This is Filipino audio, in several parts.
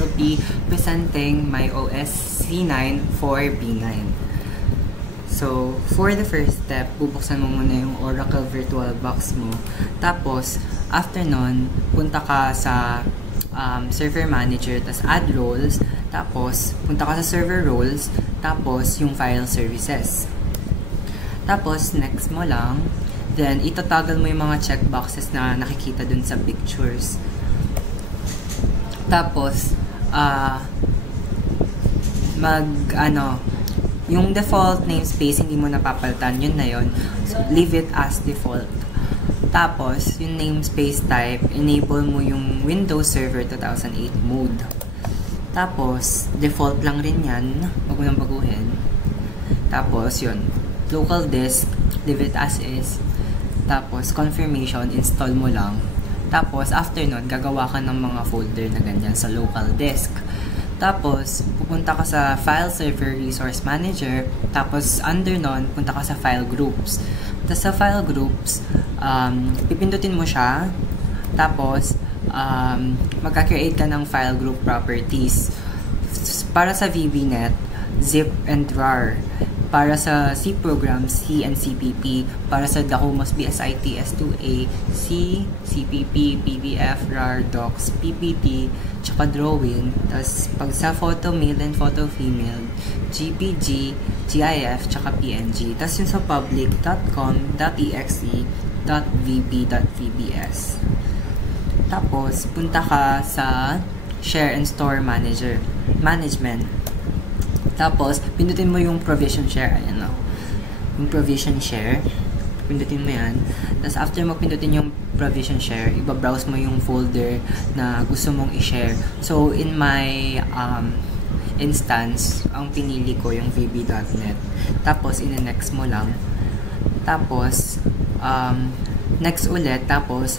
will be presenting my OS C9 for B9. So, for the first step, bubuksan mo muna yung Oracle VirtualBox mo. Tapos, after nun, punta ka sa server manager, tapos add roles, tapos punta ka sa server roles, tapos yung file services. Tapos, next mo lang, then itatoggle mo yung mga checkboxes na nakikita dun sa pictures. Tapos, yung default namespace, hindi mo napapalitan, yun na yun. So, leave it as default. Tapos, yung namespace type, enable mo yung Windows Server 2008 mode. Tapos, default lang rin yan. Huwag mo nang baguhin. Tapos, yun. Local disk, leave it as is. Tapos, confirmation, install mo lang. Tapos, after nun, gagawa ka ng mga folder na ganyan sa local disk. Tapos, pupunta ka sa File Server Resource Manager. Tapos, under nun, punta ka sa File Groups. Tapos, sa File Groups, pipindutin mo siya. Tapos, magka-create ka ng File Group Properties. Para sa VBNet, zip and rar. Para sa C programs, C and CPP. Para sa Dacomos BSIT S2A, C, CPP, PDF, RAR, Docs, PPT, tsaka drawing. Tapos pag sa photo male and photo female, GPG, GIF, tsaka PNG. Tapos yung sa public.com.exe, .vb.vbs. Tapos punta ka sa Share and Store Management. Tapos, pindutin mo yung provision share. Ayan o. Yung provision share. Pindutin mo yan. Tapos, after mo pindutin yung provision share, ibabrowse mo yung folder na gusto mong i-share. So, in my instance, ang pinili ko yung vb.net. Tapos, in-next mo lang. Tapos, next ulit. Tapos,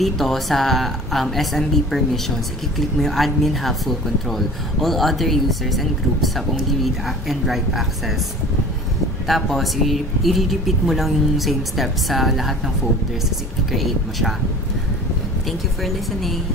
dito sa SMB permissions, i-click mo yung admin have full control. All other users and groups have only read and write access. Tapos, i-repeat mo lang yung same steps sa lahat ng folders, tapos i-create mo siya. Thank you for listening!